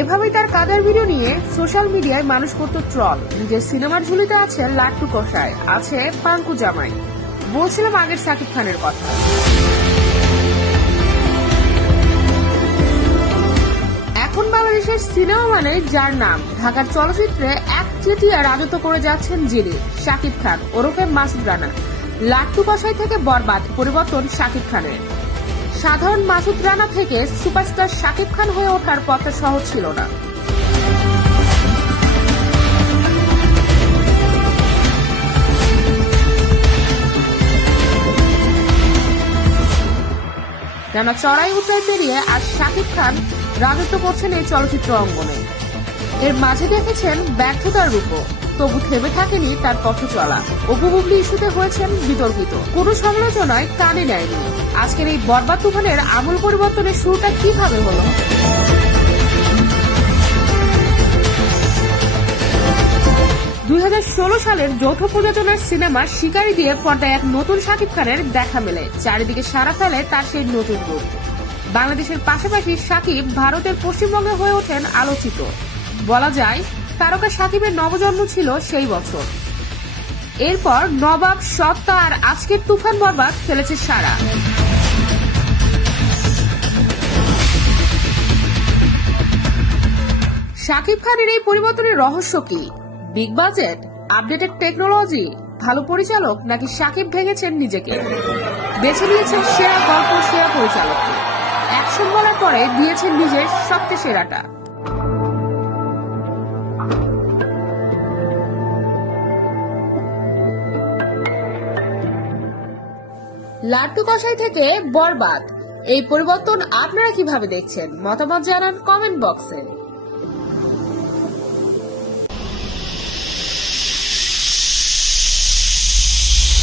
এভাবেই তার কাদার ভিডিও নিয়ে সোশ্যাল মিডিয়ায় মানুষ করতো ট্রল। নিজের সিনেমার ঝুলিতে আছে লাট্টু কষায় আছে পাঙ্কু জামাই। বলছিলাম আগের সাকিব খানের কথা। এখন বাংলাদেশের সিনেমা মানে যার নাম। ঢাকার চলচ্চিত্রে এক চেটিয়া রাজত্ব করে যাচ্ছেন যিনি শাকিব খান ওরফে মাসুদ রানা। লাট্টু কষাই থেকে বরবাদ পরিবর্তন শাকিব খানের। সাধারণ মাসুদ রানা থেকে সুপারস্টার শাকিব খান হয়ে ওঠার পথটা সহজ ছিল না। নানা চড়াই উতরাই পেরিয়ে আর শাকিব খান রাজত্ব করছেন এই চলচ্চিত্র অঙ্গনে। এর মাঝে দেখেছেন ব্যর্থতার রূপ তবু থেমে থাকেনি তার পথ চলা অপু ইস্যুতে হয়েছেন বিতর্কিত। কোনো সমালোচনায় কানে নেয়নি। আজকের এই বরবাদ তুফানের আমূল পরিবর্তনের শুরুটা কীভাবে হলো? দুই হাজার ষোলো সালের যৌথ প্রযোজনার সিনেমা শিকারি দিয়ে পর্দায় এক নতুন শাকিব খানের দেখা মেলে। চারিদিকে সারা ফেলে তার সেই নতুন রূপ। বাংলাদেশের পাশাপাশি সাকিব ভারতের পশ্চিমবঙ্গে হয়ে ওঠেন আলোচিত। বলা যায়, তারকা সাকিবের নবজন্ম ছিল সেই বছর। এরপর নবাব সত্তা আর আজকের তুফান বরবাদ ফেলেছে সারা। শাকিব খানের এই পরিবর্তনের রহস্য কি? বিগ বাজেট আপডেটেড টেকনোলজি ভালো পরিচালক নাকি শাকিব ভেঙেছেন নিজেকে? বেছে নিয়েছেন সেরা গল্প, সেরা পরিচালককে। অ্যাকশন বলার পরে দিয়েছেন নিজের সবচেয়ে সেরাটা। লাট্টু কষাই থেকে বরবাদ। এই পরিবর্তন আপনারা কীভাবে দেখছেন? মতামত জানান কমেন্ট বক্সে।